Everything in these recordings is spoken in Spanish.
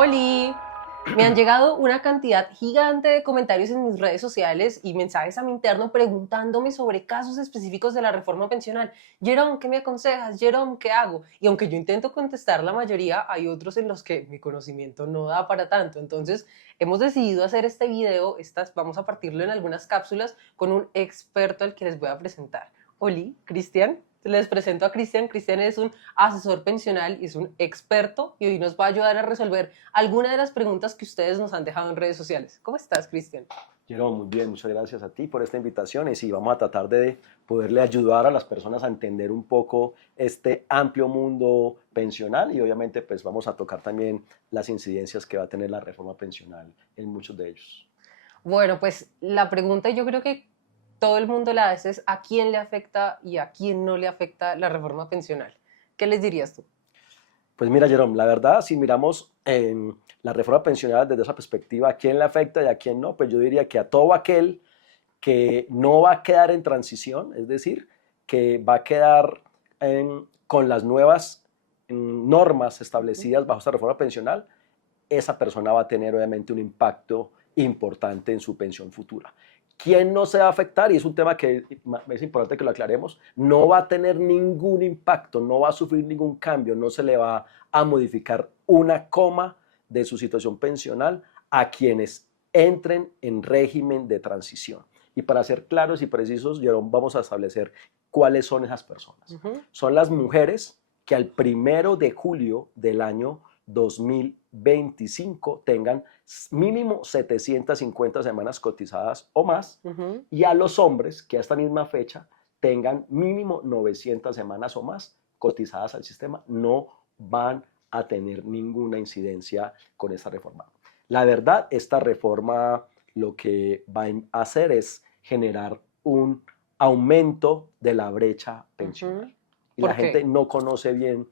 Oli, me han llegado una cantidad gigante de comentarios en mis redes sociales y mensajes a mi interno preguntándome sobre casos específicos de la reforma pensional. Jerome, ¿qué me aconsejas? Jerome, ¿qué hago? Y aunque yo intento contestar la mayoría, hay otros en los que mi conocimiento no da para tanto. Entonces, hemos decidido hacer este video, vamos a partirlo en algunas cápsulas con un experto al que les voy a presentar. Oli, Cristian. Les presento a Cristian. Cristian es un asesor pensional y es un experto y hoy nos va a ayudar a resolver algunas de las preguntas que ustedes nos han dejado en redes sociales. ¿Cómo estás, Cristian? Quiero muy bien, muchas gracias a ti por esta invitación y sí, vamos a tratar de poderle ayudar a las personas a entender un poco este amplio mundo pensional y obviamente pues vamos a tocar también las incidencias que va a tener la reforma pensional en muchos de ellos. Bueno, pues la pregunta yo creo que todo el mundo la hace es ¿a quién le afecta y a quién no le afecta la reforma pensional? ¿Qué les dirías tú? Pues mira, Jerome, la verdad, si miramos la reforma pensional desde esa perspectiva, ¿a quién le afecta y a quién no? Pues yo diría que a todo aquel que no va a quedar en transición, es decir, que va a quedar con las nuevas normas establecidas bajo esta reforma pensional, esa persona va a tener obviamente un impacto importante en su pensión futura. ¿Quién no se va a afectar? Y es un tema que es importante que lo aclaremos. No va a tener ningún impacto, no va a sufrir ningún cambio, no se le va a modificar una coma de su situación pensional a quienes entren en régimen de transición. Y para ser claros y precisos, Jerome, vamos a establecer cuáles son esas personas. Son las mujeres que al 1 de julio del año 2025 tengan mínimo 750 semanas cotizadas o más, y a los hombres que a esta misma fecha tengan mínimo 900 semanas o más cotizadas al sistema, no van a tener ninguna incidencia con esta reforma. La verdad, esta reforma lo que va a hacer es generar un aumento de la brecha pensional. Y la gente no conoce bien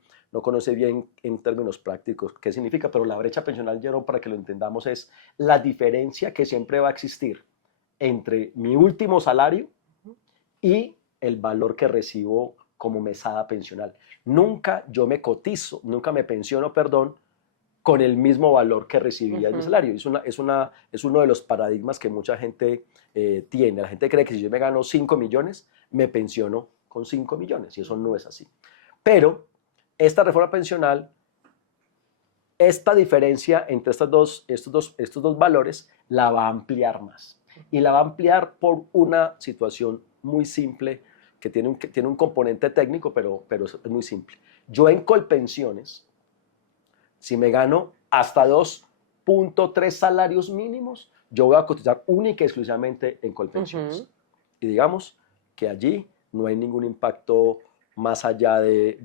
en términos prácticos qué significa, pero la brecha pensional, Jerome, para que lo entendamos, es la diferencia que siempre va a existir entre mi último salario y el valor que recibo como mesada pensional. Nunca yo me cotizo, nunca me pensiono, perdón, con el mismo valor que recibía en mi salario. Es uno de los paradigmas que mucha gente tiene. La gente cree que si yo me gano 5 millones, me pensiono con 5 millones, y eso no es así. Pero esta reforma pensional, esta diferencia entre estos dos valores, la va a ampliar más. Y la va a ampliar por una situación muy simple, que tiene un componente técnico, pero es muy simple. Yo en Colpensiones, si me gano hasta 2.3 salarios mínimos, yo voy a cotizar única y exclusivamente en Colpensiones. Y digamos que allí no hay ningún impacto más allá de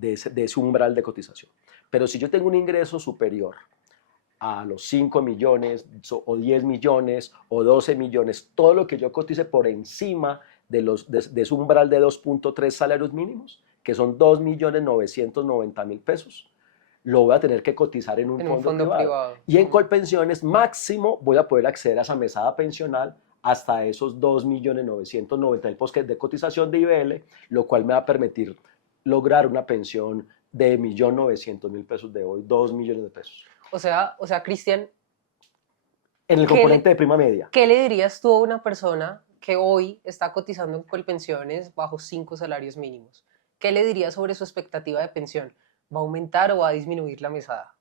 ese umbral de cotización. Pero si yo tengo un ingreso superior a los 5 millones o 10 millones o 12 millones, todo lo que yo cotice por encima de ese umbral de 2.3 salarios mínimos, que son 2.990.000 pesos, lo voy a tener que cotizar en un fondo privado. Y en Colpensiones máximo voy a poder acceder a esa mesada pensional hasta esos 2.990.000 pesos de cotización de IBL, lo cual me va a permitir lograr una pensión de 1.900.000 pesos de hoy, 2 millones de pesos. O sea, Cristian, en el componente de prima media. ¿Qué le dirías tú a una persona que hoy está cotizando en Colpensiones bajo 5 salarios mínimos? ¿Qué le dirías sobre su expectativa de pensión? ¿Va a aumentar o va a disminuir la mesada?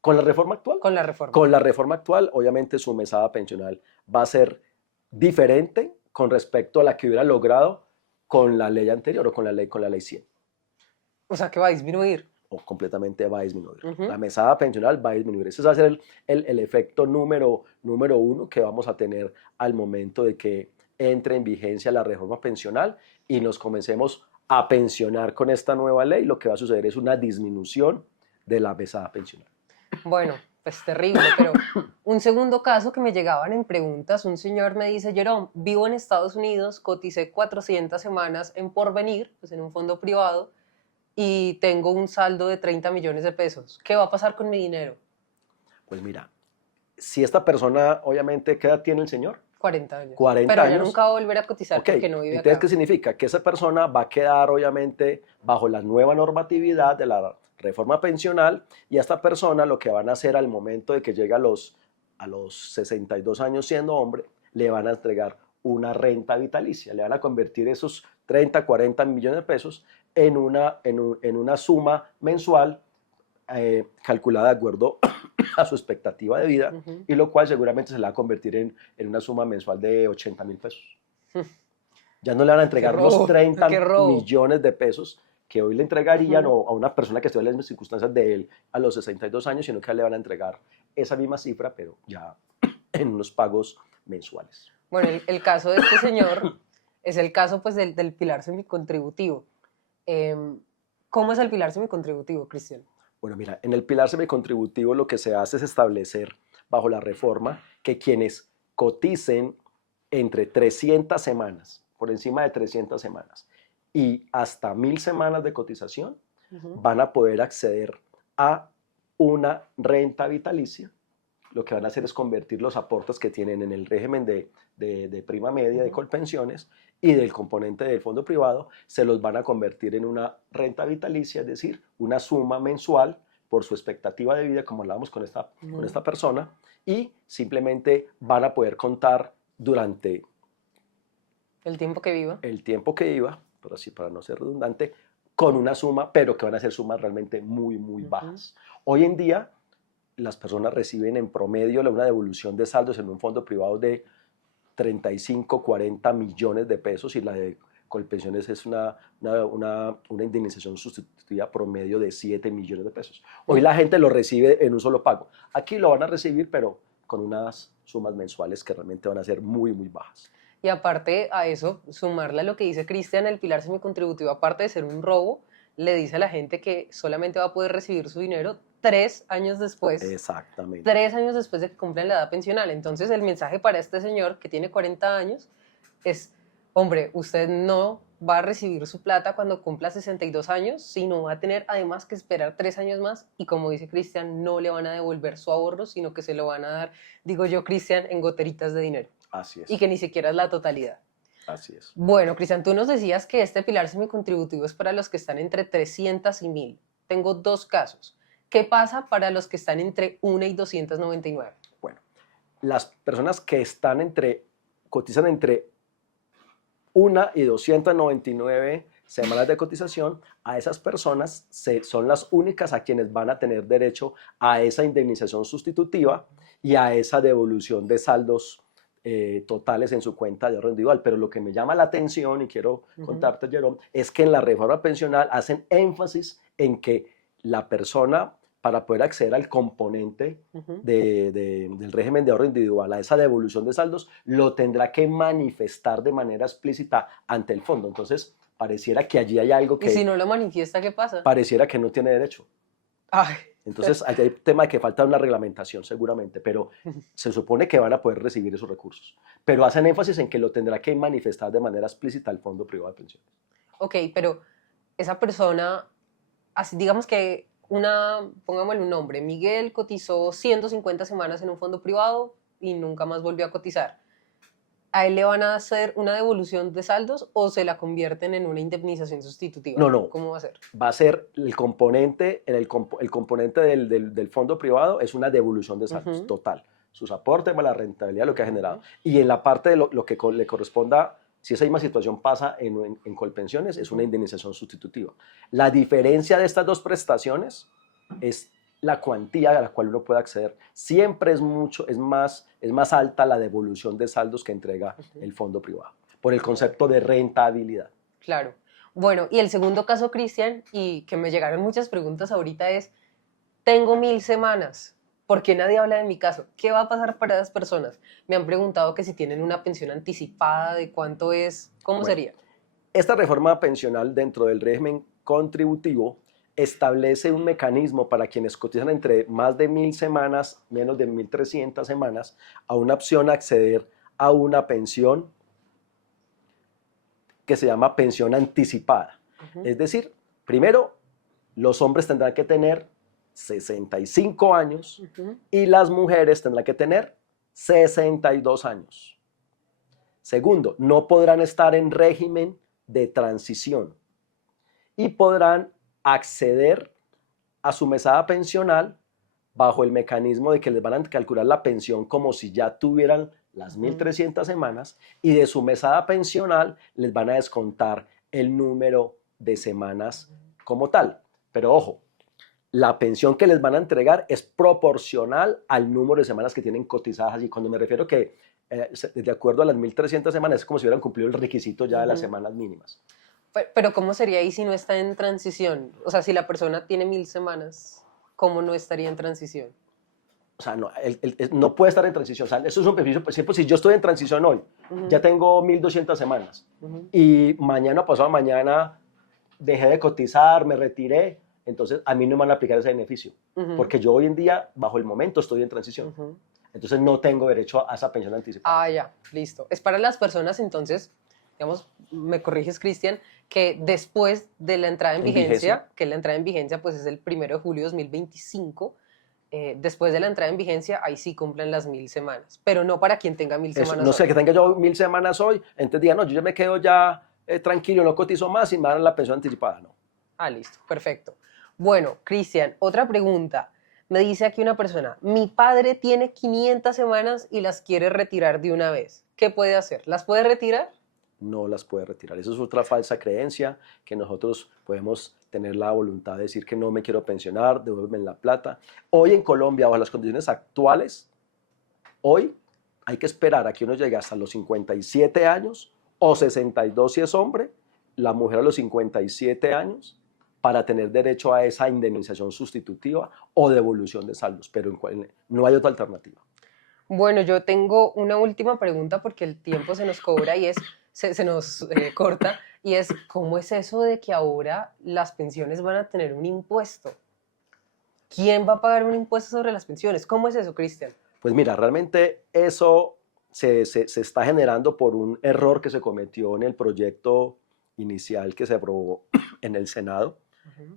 ¿Con la reforma actual? Con la reforma. Con la reforma actual, obviamente su mesada pensional va a ser diferente con respecto a la que hubiera logrado con la ley anterior o con la ley 100. O sea, que va a disminuir. O completamente va a disminuir. La mesada pensional va a disminuir. Ese va a ser el efecto número uno que vamos a tener al momento de que entre en vigencia la reforma pensional y nos comencemos a pensionar con esta nueva ley. Lo que va a suceder es una disminución de la mesada pensional. Bueno, pues terrible, pero un segundo caso que me llegaban en preguntas, un señor me dice, Jerome, vivo en Estados Unidos, coticé 400 semanas en Porvenir, pues en un fondo privado, y tengo un saldo de 30 millones de pesos. ¿Qué va a pasar con mi dinero? Pues mira, si esta persona, obviamente, ¿qué edad tiene el señor? 40 años. 40 pero años. ella nunca va a volver a cotizar Ok, porque no vive entonces, acá. ¿qué significa? Que esa persona va a quedar obviamente bajo la nueva normatividad de la reforma pensional, y a esta persona lo que van a hacer al momento de que llegue a los 62 años siendo hombre, le van a entregar una renta vitalicia, le van a convertir esos 30, 40 millones de pesos en una suma mensual calculada de acuerdo a su expectativa de vida, y lo cual seguramente se le va a convertir en una suma mensual de 80.000 pesos. Ya no le van a entregar los 30 millones de pesos que hoy le entregarían a una persona que esté en las mismas circunstancias de él a los 62 años, sino que le van a entregar esa misma cifra, pero ya en unos pagos mensuales. Bueno, el caso de este señor es el caso pues del pilar semicontributivo. ¿Cómo es el pilar semicontributivo, Cristian? Bueno, mira, en el pilar semicontributivo lo que se hace es establecer bajo la reforma que quienes coticen entre 300 semanas, por encima de 300 semanas y hasta 1.000 semanas de cotización, van a poder acceder a una renta vitalicia. Lo que van a hacer es convertir los aportes que tienen en el régimen de prima media, de Colpensiones y del componente del fondo privado, se los van a convertir en una renta vitalicia, es decir, una suma mensual por su expectativa de vida, como hablábamos con esta persona, y simplemente van a poder contar durante el tiempo que viva, pero así para no ser redundante, con una suma, pero que van a ser sumas realmente muy, muy bajas. Hoy en día, las personas reciben en promedio una devolución de saldos en un fondo privado de 35, 40 millones de pesos, y la de Colpensiones es una indemnización sustitutiva promedio de 7 millones de pesos. Hoy la gente lo recibe en un solo pago. Aquí lo van a recibir, pero con unas sumas mensuales que realmente van a ser muy, muy bajas. Y aparte a eso, sumarle a lo que dice Cristian, el pilar semicontributivo, aparte de ser un robo, le dice a la gente que solamente va a poder recibir su dinero 3 años después. Exactamente. 3 años después de que cumplan la edad pensional. Entonces el mensaje para este señor que tiene 40 años es, hombre, usted no va a recibir su plata cuando cumpla 62 años, sino va a tener además que esperar 3 años más, y como dice Cristian, no le van a devolver su ahorro, sino que se lo van a dar, digo yo, Cristian, en goteritas de dinero. Así es. Y que ni siquiera es la totalidad. Así es. Bueno, Cristian, tú nos decías que este pilar semicontributivo es para los que están entre 300 y 1.000. Tengo 2 casos. ¿Qué pasa para los que están entre 1 y 299? Bueno, las personas que cotizan entre 1 y 299 semanas de cotización, a esas personas son las únicas a quienes van a tener derecho a esa indemnización sustitutiva y a esa devolución de saldos totales en su cuenta de ahorro individual. Pero lo que me llama la atención, y quiero contarte, Jerome, es que en la reforma pensional hacen énfasis en que la persona, para poder acceder al componente del régimen de ahorro individual, a esa devolución de saldos, lo tendrá que manifestar de manera explícita ante el fondo. Entonces, pareciera que allí hay algo que... ¿Y si no lo manifiesta, qué pasa? Pareciera que no tiene derecho. Ay. Entonces, hay un tema de que falta una reglamentación seguramente, pero se supone que van a poder recibir esos recursos. Pero hacen énfasis en que lo tendrá que manifestar de manera explícita al Fondo Privado de Pensiones. Ok, pero esa persona, así digamos que pongámosle un nombre, Miguel cotizó 150 semanas en un fondo privado y nunca más volvió a cotizar. ¿A él le van a hacer una devolución de saldos o se la convierten en una indemnización sustitutiva? No. ¿Cómo va a ser? Va a ser el componente, el componente del fondo privado es una devolución de saldos total. Sus aportes más la rentabilidad, lo que ha generado. Y en la parte de lo que le corresponda, si esa misma situación pasa en Colpensiones, es una indemnización sustitutiva. La diferencia de estas dos prestaciones es la cuantía a la cual uno puede acceder. Siempre es más alta la devolución de saldos que entrega el fondo privado, por el concepto de rentabilidad. Claro. Bueno, y el segundo caso, Cristian, y que me llegaron muchas preguntas ahorita es, tengo 1.000 semanas, ¿por qué nadie habla de mi caso? ¿Qué va a pasar para esas personas? Me han preguntado que si tienen una pensión anticipada, de cuánto es, ¿cómo sería? Esta reforma pensional dentro del régimen contributivo establece un mecanismo para quienes cotizan entre más de 1.000 semanas, menos de 1.300 semanas, a una opción a acceder a una pensión que se llama pensión anticipada. Es decir, primero, los hombres tendrán que tener 65 años y las mujeres tendrán que tener 62 años. Segundo, no podrán estar en régimen de transición y podrán acceder a su mesada pensional bajo el mecanismo de que les van a calcular la pensión como si ya tuvieran las 1.300 semanas y de su mesada pensional les van a descontar el número de semanas como tal. Pero ojo, la pensión que les van a entregar es proporcional al número de semanas que tienen cotizadas. Y cuando me refiero que de acuerdo a las 1.300 semanas es como si hubieran cumplido el requisito ya de las semanas mínimas. Pero ¿cómo sería ahí si no está en transición? O sea, si la persona tiene 1.000 semanas, ¿cómo no estaría en transición? O sea, no, no puede estar en transición. O sea, eso es un beneficio. Por ejemplo, si yo estoy en transición hoy, ya tengo 1.200 semanas y mañana, pasado mañana, dejé de cotizar, me retiré, entonces a mí no me van a aplicar ese beneficio, porque yo hoy en día, bajo el momento, estoy en transición. Entonces no tengo derecho a esa pensión anticipada. Ah, ya, listo. Es para las personas, entonces, digamos, me corriges, Cristian, que después de la entrada en vigencia, que la entrada en vigencia pues es el 1 de julio de 2025, después de la entrada en vigencia, ahí sí cumplen las 1.000 semanas, pero no para quien tenga 1.000 semanas. No sé, que tenga yo 1.000 semanas hoy, entonces diga, no, yo ya me quedo ya tranquilo, no cotizo más y me dan la pensión anticipada, no. Ah, listo, perfecto. Bueno, Cristian, otra pregunta. Me dice aquí una persona, mi padre tiene 500 semanas y las quiere retirar de una vez. ¿Qué puede hacer? ¿Las puede retirar? No las puede retirar. Eso es otra falsa creencia, que nosotros podemos tener la voluntad de decir que no me quiero pensionar, devuélveme la plata. Hoy en Colombia, bajo las condiciones actuales, hoy hay que esperar a que uno llegue hasta los 57 años o 62 si es hombre, la mujer a los 57 años, para tener derecho a esa indemnización sustitutiva o devolución de saldos, pero no hay otra alternativa. Bueno, yo tengo una última pregunta porque el tiempo se nos cobra y se nos corta, y es, ¿cómo es eso de que ahora las pensiones van a tener un impuesto? ¿Quién va a pagar un impuesto sobre las pensiones? ¿Cómo es eso, Cristian? Pues mira, realmente eso se está generando por un error que se cometió en el proyecto inicial que se aprobó en el Senado.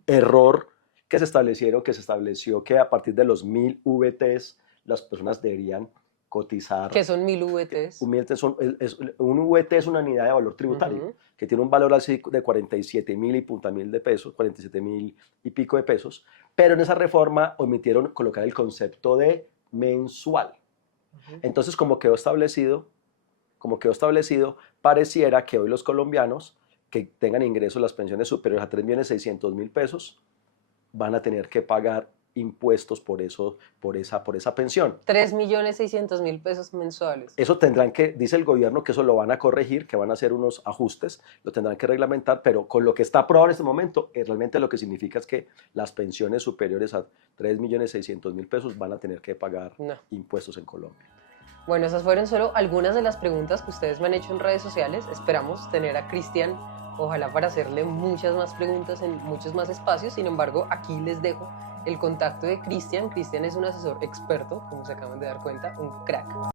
Error que se estableció que a partir de los 1.000 VTs las personas deberían cotizar. ¿Qué son 1.000 VTs? Un VT es una unidad de valor tributario que tiene un valor así de 47.000 y punta mil de pesos, 47.000 y pico de pesos, pero en esa reforma omitieron colocar el concepto de mensual. Entonces, como quedó establecido, pareciera que hoy los colombianos que tengan ingresos, las pensiones superiores a 3.600.000 pesos, van a tener que pagar impuestos por esa pensión. 3.600.000 pesos mensuales. Eso tendrán que, dice el gobierno que eso lo van a corregir, que van a hacer unos ajustes, lo tendrán que reglamentar, pero con lo que está aprobado en este momento, realmente lo que significa es que las pensiones superiores a 3.600.000 pesos van a tener que pagar impuestos en Colombia. Bueno, esas fueron solo algunas de las preguntas que ustedes me han hecho en redes sociales. Esperamos tener a Cristian, ojalá para hacerle muchas más preguntas en muchos más espacios. Sin embargo, aquí les dejo el contacto de Cristian. Cristian es un asesor experto, como se acaban de dar cuenta, un crack.